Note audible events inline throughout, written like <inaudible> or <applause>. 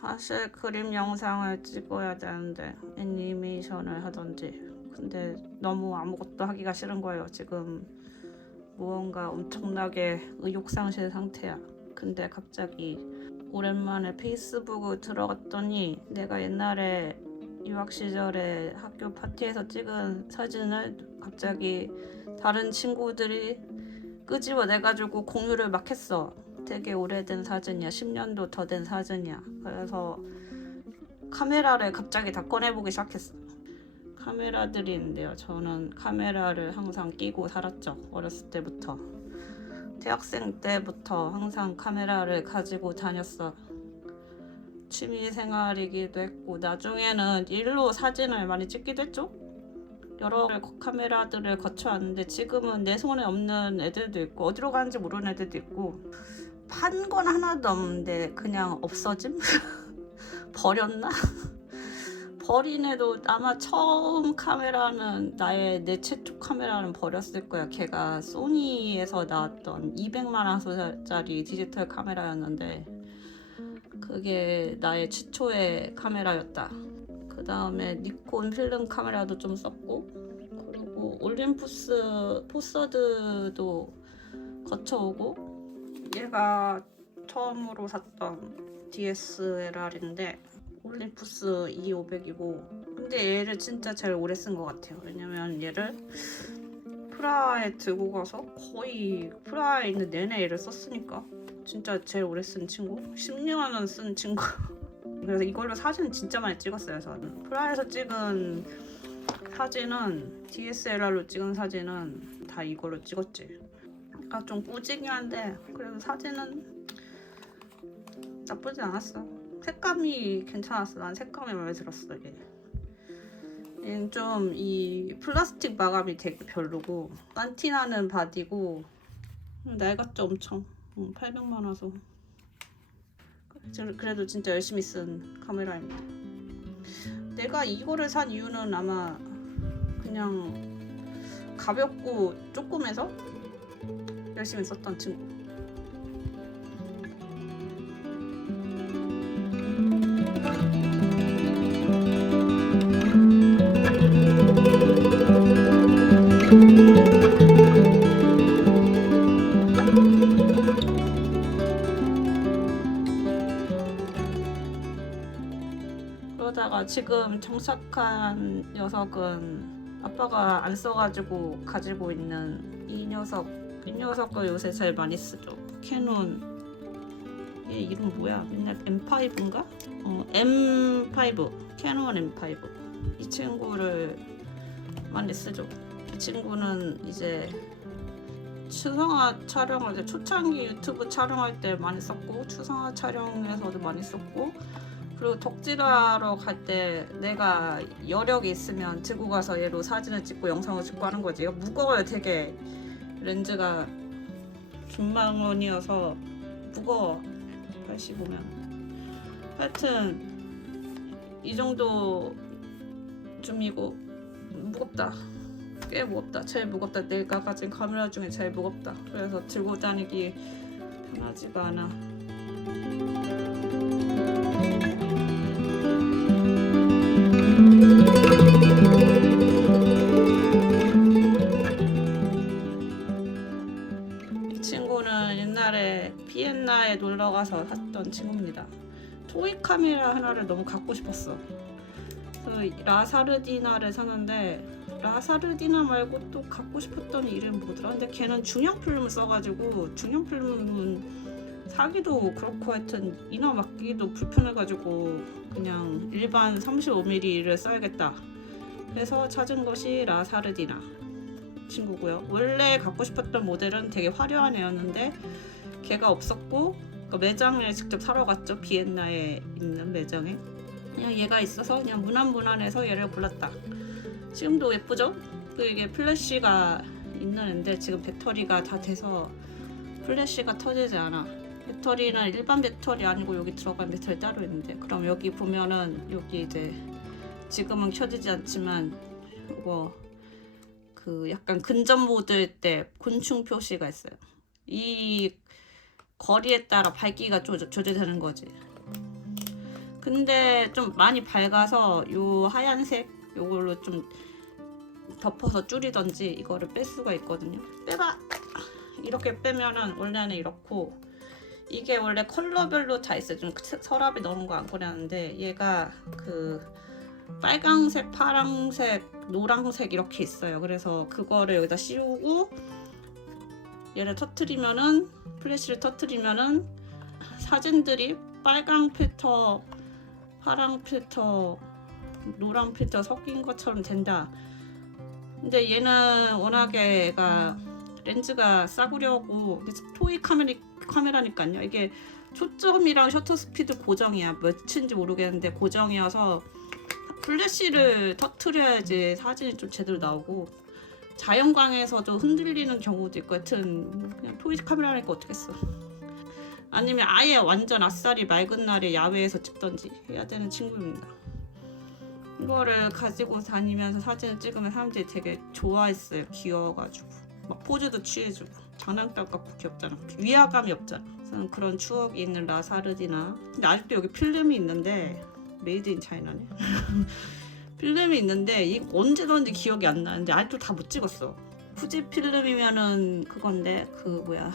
사실 그림 영상을 찍어야 되는데 애니메이션을 하던지. 근데 너무 아무것도 하기가 싫은 거예요 지금. 무언가 엄청나게 의욕상실 상태야. 근데 갑자기 오랜만에 페이스북을 들어갔더니 내가 옛날에 유학 시절에 학교 파티에서 찍은 사진을 갑자기 다른 친구들이 끄집어 내가지고 공유를 막 했어. 되게 오래된 사진이야. 10년도 더 된 사진이야. 그래서 카메라를 갑자기 다 꺼내보기 시작했어. 카메라들이 있는데요. 저는 카메라를 항상 끼고 살았죠. 어렸을 때부터. 대학생 때부터 항상 카메라를 가지고 다녔어. 취미 생활이기도 했고 나중에는 일로 사진을 많이 찍기도 했죠. 여러 카메라들을 거쳐왔는데 지금은 내 손에 없는 애들도 있고 어디로 가는지 모르는 애들도 있고 판 건 하나도 없는데 그냥 없어짐? <laughs> 버렸나? <laughs> 버린 애도 아마 처음 카메라는 나의 내 최초 카메라는 버렸을 거야. 걔가 소니에서 나왔던 200만 화소짜리 디지털 카메라였는데 그게 나의 최초의 카메라였다. 그 다음에 니콘 필름 카메라도 좀 썼고 그리고 올림푸스 포서드도 거쳐오고 얘가 처음으로 샀던 DSLR인데 올림푸스 2500이고 근데 얘를 진짜 제일 오래 쓴 것 같아요. 왜냐면 얘를 프라하에 들고 가서 거의 프라하에 있는 내내 얘를 썼으니까 진짜 제일 오래 쓴 친구 10년은 쓴 친구. <laughs> 그래서 이걸로 사진 진짜 많이 찍었어요 저는. 프라하에서 찍은 사진은 DSLR로 찍은 사진은 다 이걸로 찍었지 그러니까 좀 꾸지긴 한데 그래도 사진은 나쁘진 않았어. 색감이 괜찮았어. 난 색감이 마음에 들었어 이게. 얘는 좀 이 플라스틱 마감이 되게 별로고 딴티나는 바디고 낡았죠 엄청. 800만 화소 그래도 진짜 열심히 쓴 카메라입니다. 내가 이거를 산 이유는 아마 그냥 가볍고 조금해서 열심히 썼던 친구. 그러다가 지금 정착한 녀석은 아빠가 안 써가지고 가지고 있는 이 녀석 이 녀석도 요새 제일 많이 쓰죠 캐논 얘 이름 뭐야 맨날 M5인가? 어 M5 캐논 M5 이 친구를 많이 쓰죠 이 친구는 이제 추상화 촬영을 이제 초창기 유튜브 촬영할 때 많이 썼고 추상화 촬영에서도 많이 썼고 그리고 덕질하러 갈 때 내가 여력이 있으면 들고 가서 얘로 사진을 찍고 영상을 찍고 하는 거지. 무거워요, 되게. 렌즈가 중망원이어서 무거워. 85면. 하여튼 이 정도 줌이고 무겁다. 꽤 무겁다. 제일 무겁다. 내가 가진 카메라 중에 제일 무겁다. 그래서 들고 다니기 편하지가 않아. 놀러 가서 샀던 친구입니다. 토이 카메라 하나를 너무 갖고 싶었어. 그래서 라사르디나를 샀는데 라사르디나 말고 또 갖고 싶었던 이름 뭐더라? 근데 걔는 중형 필름을 써가지고 중형 필름은 사기도 그렇고 하여튼 인화 맡기도 불편해가지고 그냥 일반 35mm를 써야겠다. 그래서 찾은 것이 라사르디나. 친구고요. 원래 갖고 싶었던 모델은 되게 화려한 애였는데 걔가 없었고 그 매장에 직접 사러 갔죠. 비엔나에 있는 매장에. 그냥 얘가 있어서 그냥 무난무난해서 얘를 골랐다. 지금도 예쁘죠? 그 이게 플래시가 있는 앤데 지금 배터리가 다 돼서 플래시가 터지지 않아. 배터리는 일반 배터리 아니고 여기 들어간 배터리 따로 있는데 그럼 여기 보면은 여기 이제 지금은 켜지지 않지만 이거 그 약간 근접 모드일 때 곤충 표시가 있어요. 이 거리에 따라 밝기가 조절, 조절되는 거지. 근데 좀 많이 밝아서 요 하얀색 요걸로 좀 덮어서 줄이던지 이거를 뺄 수가 있거든요. 빼봐. 이렇게 빼면은 원래는 이렇고 이게 원래 컬러별로 다 있어요. 좀 서랍에 넣는 거안 꺼내는데 얘가 그 빨강색, 파랑색, 노랑색 이렇게 있어요. 그래서 그거를 여기다 씌우고 얘를 터트리면은 플래시를 터트리면은 사진들이 빨강 필터, 파랑 필터, 노랑 필터 섞인 것처럼 된다. 근데 얘는 워낙에 얘가 렌즈가 싸구려고 토이 카메라 카메라니까요. 이게 초점이랑 셔터 스피드 고정이야. 몇인지 모르겠는데 고정이어서 플래시를 터트려야지 사진이 좀 제대로 나오고 자연광에서도 흔들리는 경우도 있고 하여튼 그냥 토이 카메라니까 어떻겠어. 아니면 아예 완전 아싸리 맑은 날에 야외에서 찍던지 해야 되는 친구입니다. 이거를 가지고 다니면서 사진을 찍으면 사람들이 되게 좋아했어요. 귀여워가지고 막 포즈도 취해주고 장난감 같고 귀엽잖아. 위화감이 없잖아. 저는 그런 추억이 있는 라사르디나 근데 아직도 여기 필름이 있는데 메이드 인 차이나네. <laughs> 필름이 있는데 이 언제던지 기억이 안 나는데 아직도 다 못 찍었어. 후지 필름이면은 그건데 그 뭐야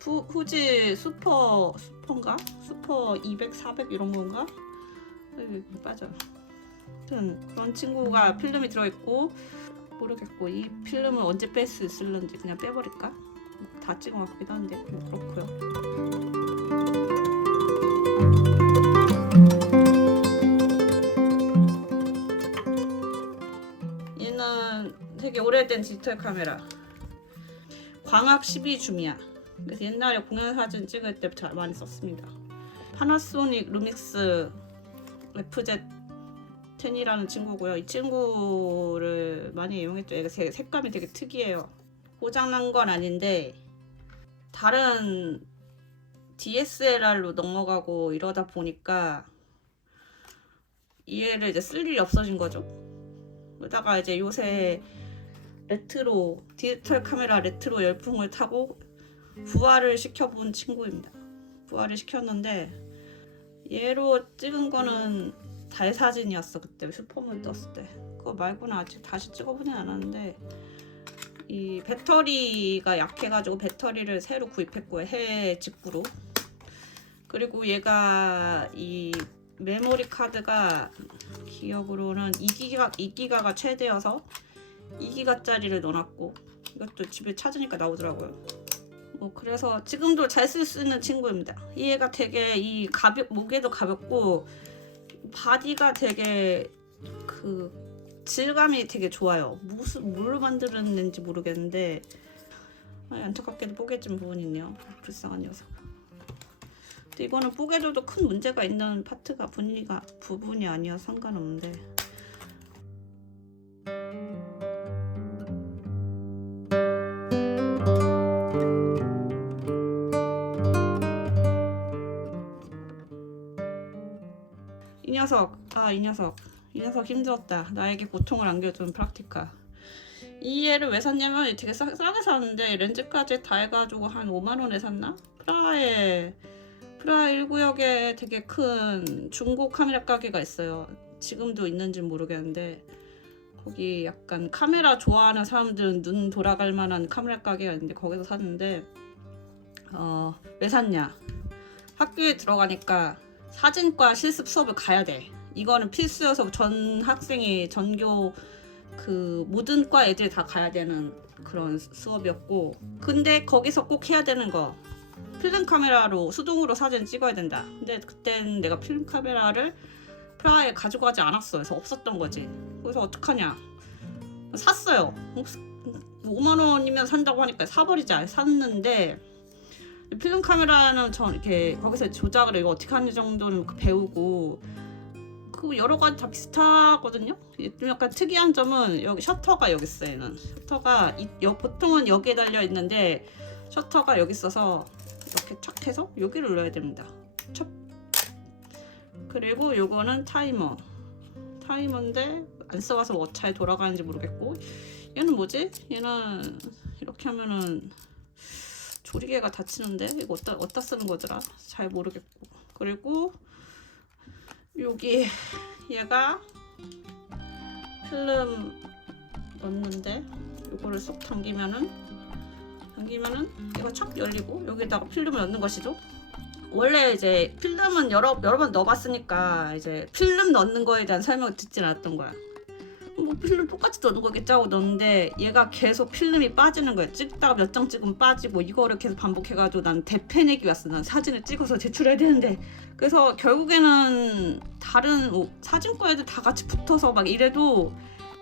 후, 후지 슈퍼 슈퍼인가? 슈퍼 200, 400 이런 건가? 빠져. 아무튼 그런 친구가 필름이 들어있고 모르겠고 이 필름을 언제 뺄 수 있을런지 그냥 빼버릴까? 다 찍어놨기도 한데 뭐 그렇고요. 오래된 디지털 카메라. 광학 12줌이야. 그래서 옛날에 공연 사진 찍을 때잘 많이 썼습니다. 파나소닉 루믹스 FZ 10이라는 친구고요. 이 친구를 많이 이용했죠. 얘가 색- 색감이 되게 특이해요. 고장난 건 아닌데 다른 DSLR로 넘어가고 이러다 보니까 얘를 이제 쓸 일이 없어진 거죠. 그러다가 이제 요새 레트로 디지털 카메라 레트로 열풍을 타고 부활을 시켜본 친구입니다. 부활을 시켰는데 얘로 찍은 거는 달 사진이었어 그때 슈퍼문 떴을 때. 그거 말고는 아직 다시 찍어보진 않았는데 이 배터리가 약해가지고 배터리를 새로 구입했고요 해외 직구로. 그리고 얘가 이 메모리 카드가 기억으로는 2기가 2기가가 최대여서 2기가짜리를 넣어놨고 이것도 집에 찾으니까 나오더라고요. 뭐 그래서 지금도 잘 쓸 수 있는 친구입니다. 이 애가 되게 이 가볍 무게도 가볍고 바디가 되게 그 질감이 되게 좋아요. 무슨 뭘로 만들었는지 모르겠는데 아, 안타깝게도 뽀개진 부분이 있네요. 불쌍한 녀석. 근데 이거는 뽀개져도 큰 문제가 있는 파트가 분위기가 부분이 아니어 상관없는데 녀석. 아 이 녀석. 이 녀석 힘들었다. 나에게 고통을 안겨준 프락티카. 이 애를 왜 샀냐면 되게 싸, 싸게 샀는데 렌즈까지 다 해가지고 한 5만원에 샀나? 프라하에. 프라하 1구역에 되게 큰 중고 카메라 가게가 있어요. 지금도 있는지 모르겠는데 거기 약간 카메라 좋아하는 사람들은 눈 돌아갈 만한 카메라 가게가 있는데 거기서 샀는데 어, 왜 샀냐? 학교에 들어가니까 사진과 실습 수업을 가야 돼. 이거는 필수여서 전 학생이 전교 그 모든 과 애들이 다 가야 되는 그런 수- 수업이었고 근데 거기서 꼭 해야 되는 거 필름 카메라로 수동으로 사진 찍어야 된다. 근데 그땐 내가 필름 카메라를 프라하에 가지고 가지 않았어. 그래서 없었던 거지. 그래서 어떡하냐. 샀어요. 5만 원이면 산다고 하니까 사버리자. 샀는데 필름 카메라는 전 이렇게 거기서 조작을 이거 어떻게 하는 정도는 그 배우고 그 여러 가지 다 비슷하거든요. 좀 약간 특이한 점은 여기 셔터가 여기 있어요. 얘는 셔터가 이, 여, 보통은 여기에 달려 있는데 셔터가 여기 있어서 이렇게 착 해서 여기를 눌러야 됩니다. 첫 그리고 요거는 타이머 타이머인데 안 써가서 뭐잘 돌아가는지 모르겠고 얘는 뭐지? 얘는 이렇게 하면은 조리개가 다치는데 이거 어디다, 어디다 쓰는 거더라 잘 모르겠고 그리고 여기 얘가 필름 넣는데 이거를 쏙 당기면은 당기면은 이거 착 열리고 여기다가 필름을 넣는 것이죠. 원래 이제 필름은 여러 여러 번 넣어봤으니까 이제 필름 넣는 거에 대한 설명을 듣진 않았던 거야. 뭐 필름 똑같이 넣는 거겠지 하고 넣는데 얘가 계속 필름이 빠지는 거야. 찍다가 몇 장 찍으면 빠지고 이거를 계속 반복해가지고 난 대패내기 왔어. 난 사진을 찍어서 제출해야 되는데 그래서 결국에는 다른 뭐 사진과 애들 다 같이 붙어서 막 이래도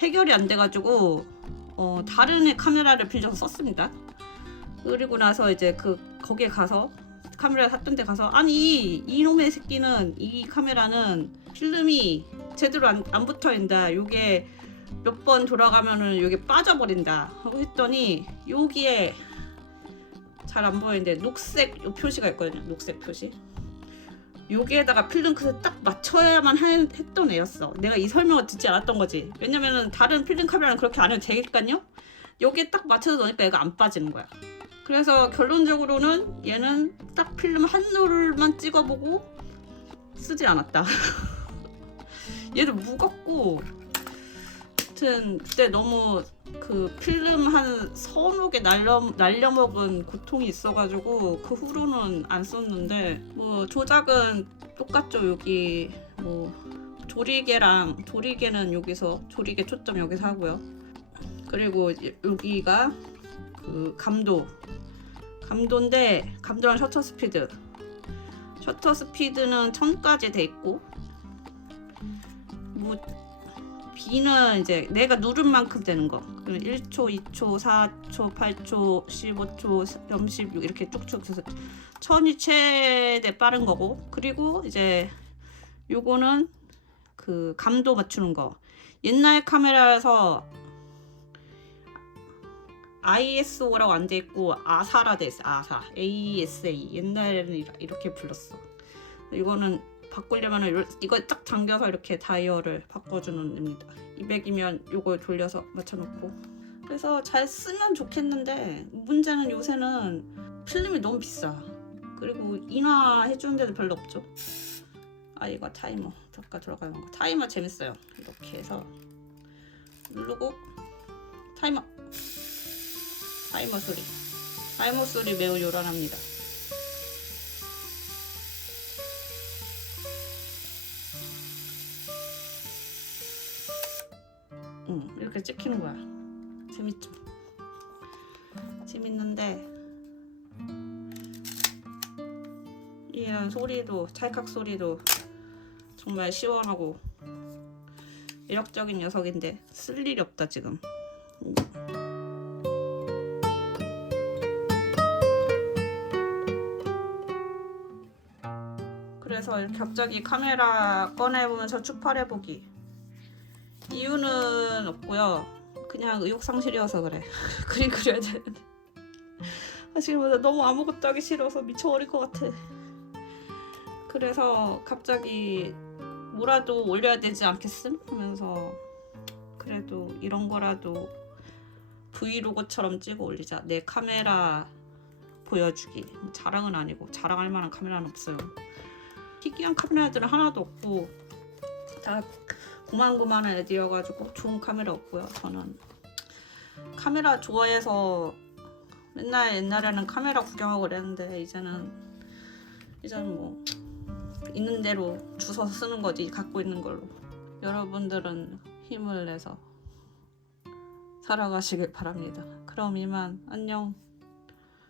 해결이 안 돼가지고 어, 다른 애 카메라를 빌려서 썼습니다. 그리고 나서 이제 그 거기에 가서 카메라 샀던 데 가서 아니 이놈의 새끼는 이 카메라는 필름이 제대로 안, 안 붙어 있다. 요게 몇 번 돌아가면은 요게 빠져버린다 하고 했더니 여기에 잘 안 보이는데 녹색 요 표시가 있거든요. 녹색 표시. 여기에다가 필름 컷을 딱 맞춰야만 하- 했던 애였어. 내가 이 설명을 듣지 않았던 거지. 왜냐면은 다른 필름 카메라는 그렇게 안 해도 되니까요. 여기에 딱 맞춰서 넣으니까 얘가 안 빠지는 거야. 그래서 결론적으로는 얘는 딱 필름 한 롤만 찍어보고 쓰지 않았다. <laughs> 얘도 무겁고 하여튼 그때 너무 그 필름 한 서너 개 날려, 날려먹은 고통이 있어가지고 그 후로는 안 썼는데 뭐 조작은 똑같죠. 여기 뭐 조리개랑 조리개는 여기서 조리개 초점 여기서 하고요. 그리고 여기가 그 감도 감도인데 감도랑 셔터 스피드. 셔터 스피드는 1000까지 돼 있고 뭐 B는 이제 내가 누른 만큼 되는 거. 그러면 1초, 2초, 4초, 8초, 15초, 36 이렇게 쭉쭉 해서 천이 최대 빠른 거고. 그리고 이제 요거는 그 감도 맞추는 거. 옛날 카메라에서 ISO라고 안 돼 있고 아사라 돼 있어. 아사. ASA. 옛날에는 이렇게 불렀어. 이거는 바꾸려면 은 이거 딱 당겨서 이렇게 다이얼을 바꿔주는 겁니다. 200이면 요걸 돌려서 맞춰놓고 그래서 잘 쓰면 좋겠는데 문제는 요새는 필름이 너무 비싸. 그리고 인화 해주는 데도 별로 없죠. 아 이거 타이머 잠깐 들어가는 거 타이머 재밌어요. 이렇게 해서 누르고 타이머 타이머 소리 타이머 소리 매우 요란합니다. 이렇게 찍히는 거야. 재밌죠? 재밌는데 이런 소리도 찰칵 소리도 정말 시원하고 매력적인 녀석인데 쓸 일이 없다 지금. 그래서 이렇게 갑자기 카메라 꺼내보면서 추팔해보기 이유는 없고요. 그냥 의욕상실이어서 그래. <laughs> 그림 그려야 되는데. 아, 지금 나 너무 아무것도 하기 싫어서 미쳐버릴 것 같아. 그래서 갑자기 뭐라도 올려야 되지 않겠음? 하면서 그래도 이런 거라도 브이로그처럼 찍어 올리자. 내 카메라 보여주기. 자랑은 아니고 자랑할 만한 카메라는 없어요. 희귀한 카메라들은 하나도 없고 다 고만고만한 애들이어가지고 좋은 카메라 없고요. 저는 카메라 좋아해서 맨날 옛날에는 카메라 구경하고 그랬는데 이제는 이제는 뭐 있는 대로 주워서 쓰는 거지 갖고 있는 걸로. 여러분들은 힘을 내서 살아가시길 바랍니다. 그럼 이만 안녕.